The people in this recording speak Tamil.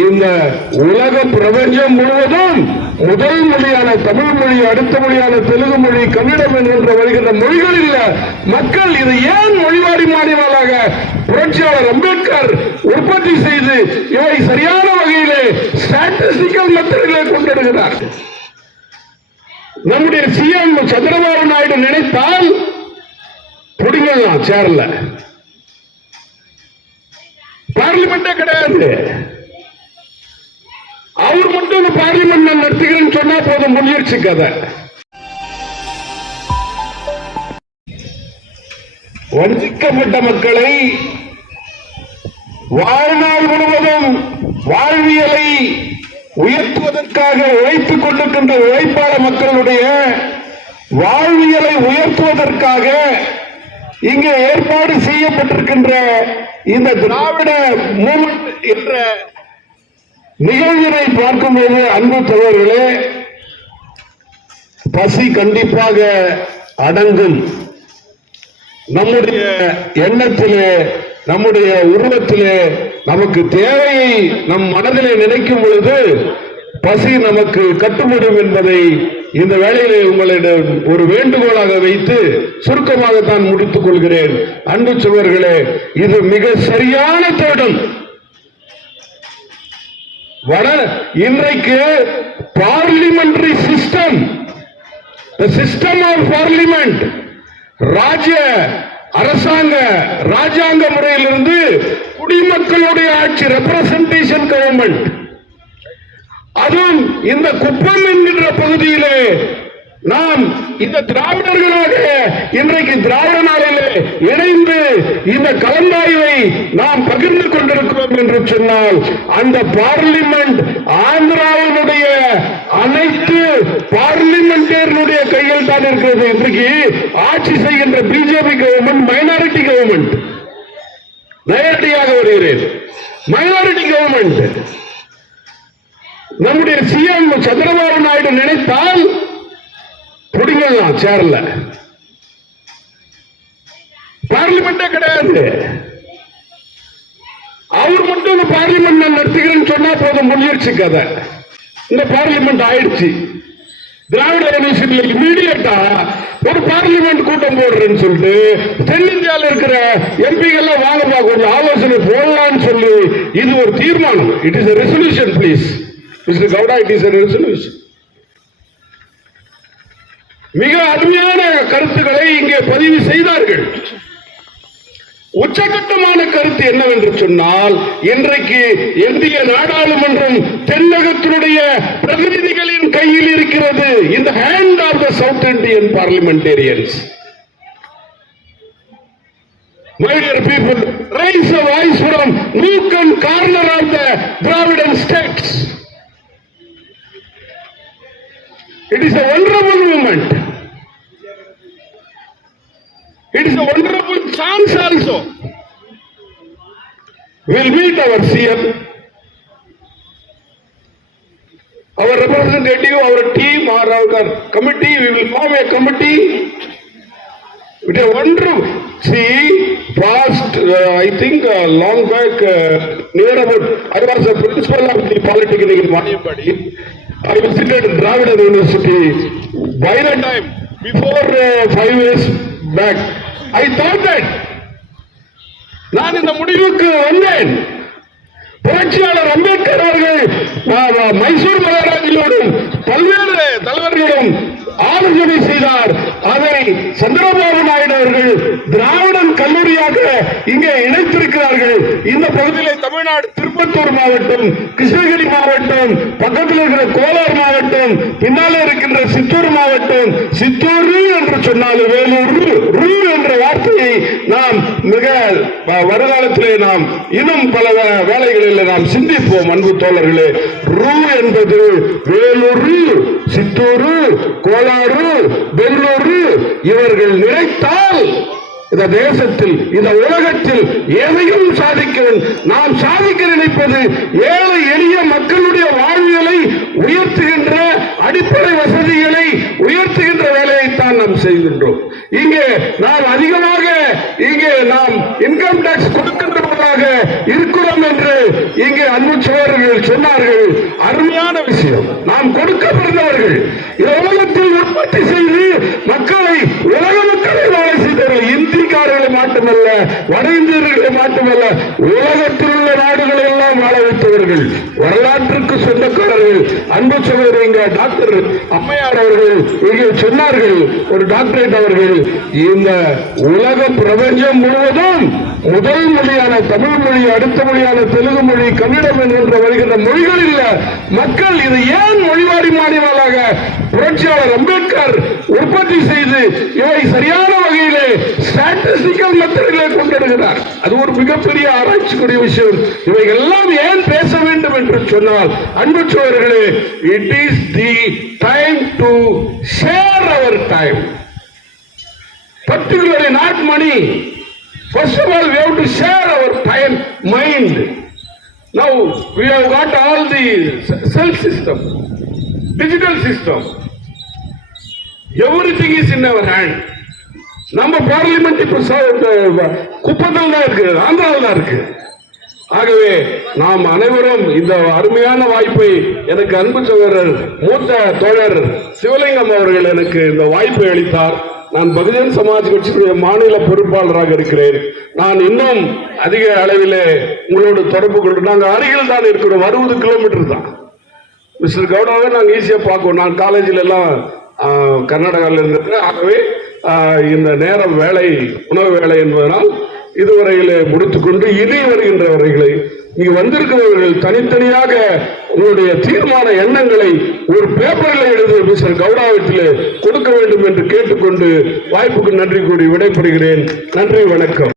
இந்த உலக பிரபஞ்சம் முழுவதும் முதல் மொழியான தமிழ் மொழி அடுத்த மொழியான தெலுங்கு மொழி கன்னடம் என்கின்ற வருகின்ற மொழிகள் இல்ல மக்கள் இது ஏன் மொழிவாரி மாநிலங்களாக புரட்சியாளர் அம்பேத்கர் உற்பத்தி செய்து இவை சரியான வகையிலே ஸ்டாட்டிஸ்டிக்கல் மெத்தடிலே கொண்டிருக்கிறார் நம்முடைய சிஎம் சந்திரபாபு நாயுடு நினைத்தால் பிடிங்கலாம் சேர்ல பார்லிமெண்டே கிடையாது. அவர் மட்டும் இந்த பார்லிமெண்ட் நடத்துகிறேன்னு சொன்னா போதும் முடிஞ்சிருச்சு கதை. வஞ்சிக்கப்பட்ட மக்களை வாழ்நாள் முழுவதும் வாழ்வியலை உயர்த்துவதற்காக உழைத்துக் கொண்டிருக்கின்ற உழைப்பாளர் மக்களுடைய வாழ்வியலை உயர்த்துவதற்காக இங்கே ஏற்பாடு செய்யப்பட்டிருக்கின்ற இந்த திராவிட மூமெண்ட் என்ற நிகழ்வினை பார்க்கும்போது அன்பு தோழர்களே பசி கண்டிப்பாக அடங்கும். நம்முடைய எண்ணத்திலே நம்முடைய உருவத்திலே நமக்கு தேவையை நம் மனதிலே நினைக்கும் பொழுது பசி நமக்கு கட்டுப்படும் என்பதை இந்த வேளையிலே உங்களிடம் ஒரு வேண்டுகோளாக வைத்து சுருக்கமாக தான் முடித்துக் கொள்கிறேன். அன்பு சுவர்களே இது மிக சரியான தேடல் வட இன்றைக்கு parliamentary system system of parliament ராஜ்ய அரசாங்க ராஜாங்க முறையிலிருந்து குடிமக்களுடைய ஆட்சி ரெப்ரசன்டேஷன் கவர்மெண்ட் அதுவும் இந்த குப்பம் என்கின்ற பகுதியிலே நாம் இந்த திராவிடர்களாக இன்றைக்கு திராவிட நாளிலே இணைந்து இந்த கலந்தாய்வை என்று சொன்னால் அந்த பார்லிமெண்ட் ஆந்திராவினுடைய அனைத்து பார்லிமெண்டேருடைய கையில் தான் இருக்கிறது. இன்றைக்கு ஆட்சி செய்கின்ற பிஜேபி கவர்மெண்ட் மைனாரிட்டி கவர்மெண்ட் நேரடியாக வருகிறேன். மைனாரிட்டி கவர்மெண்ட் நம்முடைய சிஎம் சந்திரபாபு நாயுடு நினைத்தால் பிடிங்கலாம் சேர்ல. பார்லிமெண்டே கிடையாது. பார்லிமெண்ட் நான் நடத்துகிறேன்னு சொன்னா போதும் முயற்சி கதை. இந்த பார்லிமெண்ட் ஆயிடுச்சு. திராவிட யூனிவர்சிட்டியில இமீடியட்டா ஒரு பார்லிமெண்ட் கூட்டம் போடுறேன்னு சொல்லிட்டு தென்னிந்தியாவில் இருக்கிற எம்பிகள்லாம் வாங்கப்பா கொஞ்சம் ஆலோசனை போடலாம்னு சொல்லி இது ஒரு தீர்மானம். It is resolution please mister Gowda it is resolution மிக அருமையான கருத்துக்களை இங்கே பதிவு செய்தார்கள். உச்சகட்டமான கருத்து என்னவென்று சொன்னால் இன்றைக்கு இந்திய நாடாளுமன்றம் தென்னகத்தினுடைய பிரதிநிதிகளின் கையில் இருக்கிறது இந்த hand of the south Indian parliamentarians My dear people, raise a voice from nook and corner of the Dravidian states. It is a wonderful movement. It is a wonderful chance also. We'll meet our CM, our representative, our team, or our committee. We will form a committee. It is a wonderful. See, past, uh, I think, uh, long back, uh, near about, I was a principal of the Polytechnic in Manipadi. I visited Dravida University by the time, before uh, five years back. I thought நான் இந்த முடிவுக்கு வந்தேன். புரட்சியாளர் அம்பேத்கர் அவர்கள் மைசூர் மகாராஜியோடும் பல்வேறு தலைவர்களும் ஆலோசனை செய்தார். அதை சந்திரபாபு நாயுடு அவர்கள் திராவிடன் கல்லூரியாக இங்கே இணைத்திருக்கிறார்கள். இந்த பகுதியிலே தமிழ்நாடு திருப்பத்தூர் மாவட்டம் கிருஷ்ணகிரி மாவட்டம் பக்கத்தில் இருக்கிற கோலார் மாவட்டம் பின்னாலே இருக்கின்ற சித்தூர் மாவட்டம் சித்தூர் என்று சொன்னால் வேலூர் வார்த்தையை நாம் மிக வருங்காலத்திலே நாம் இன்னும் பல வேலைகளில் நாம் சிந்திப்போம் அன்பு தோழர்களே. ரூ என்பது வேலூர் சித்தூர் கோலாறு பெங்களூரு. இவர்கள் நினைத்தால் இந்த தேசத்தில் இந்த உலகத்தில் எதையும் சாதிக்க நாம் சாதிக்க நினைப்பது ஏழை எளிய மக்கள் இங்கே நாம் அதிகமாக இங்கே நாம் இன்கம் டாக்ஸ் இங்கே அன்பு சோழர்கள் சொன்னார்கள் அருமையான விஷயம். நாம் கொடுக்க பிறந்தவர்கள் உலகத்தில் உற்பத்தி செய்து மக்களை உலக மக்களை வேலை செய்தவர்கள் இந்திக்காரர்களை மட்டுமல்ல வட இந்தியர்களை மட்டுமல்ல உலகத்தில் உள்ள நாடுகளை எல்லாம் வாழ வைத்தவர்கள் வரலாற்றுக்கு சொந்தக்காரர்கள். அன்பு சோழர் இங்க டாக்டர் அம்மையார் அவர்கள் இங்கே சொன்னார்கள் ஒரு டாக்டரேட் அவர்கள் இந்த உலக பிரபஞ்சம் முழுவதும் முதல் மொழியான தமிழ் மொழி அடுத்த மொழியான தெலுங்கு மொழி கன்னடம் என்கின்ற வருகின்ற மொழிகள் இல்ல மக்கள் இது ஏன் மொழிவாரி மாநிலங்களாக புரட்சியாளர் அம்பேத்கர் உற்பத்தி செய்து இவை சரியான வகையிலே ஸ்டாட்டிஸ்டிக்கல் மெத்தடிலே கொண்டிருக்கிறார் அது ஒரு மிகப்பெரிய ஆராய்ச்சிக்குரிய விஷயம் இவைகள் எல்லாம் ஏன் பேச வேண்டும் என்று சொன்னால் அன்பு சோழர்களே it is the time to share our time particularly not money. First of all, we have to share our time, mind. Now, we have got all the cell system, digital system. Everything is in our hand. நம்ம பார்லிமெண்ட் இப்ப குப்பத்தில் தான் இருக்கு ஆந்திராவில் தான் இருக்கு ஆகவே நாம் அனைவரும் இந்த அருமையான வாய்ப்பை எனக்கு அன்பு சகோதரர் மூத்த தோழர் சிவலிங்கம் அவர்கள் எனக்கு இந்த வாய்ப்பை அளித்தார் நான் பகுஜன் சமாஜ் கட்சியினுடைய மாநில பொறுப்பாளராக இருக்கிறேன். நான் இன்னும் அதிக அளவிலே உங்களோடு தொடர்பு கொண்டு நாங்கள் அருகில் தான் இருக்கிறோம். அறுபது கிலோமீட்டர் தான். மிஸ்டர் கவுடாவை நாங்கள் ஈஸியாக பார்க்குவோம். நான் காலேஜில் எல்லாம் கர்நாடகாவில் இருந்திருக்கேன் ஆகவே இந்த நேரம் வேலை உணவு வேலை என்பதனால் இதுவரையில் முடித்துக்கொண்டு இனி வருகின்ற வரைகளை இங்கு வந்திருக்கிறவர்கள் தனித்தனியாக உங்களுடைய தீர்மான எண்ணங்களை ஒரு பேப்பரில் எழுதி மிஸ்டர் கவுடாவிட்டிலே கொடுக்க வேண்டும் என்று கேட்டுக்கொண்டு வாய்ப்புக்கு நன்றி கூறி விடைபெறுகிறேன். நன்றி வணக்கம்.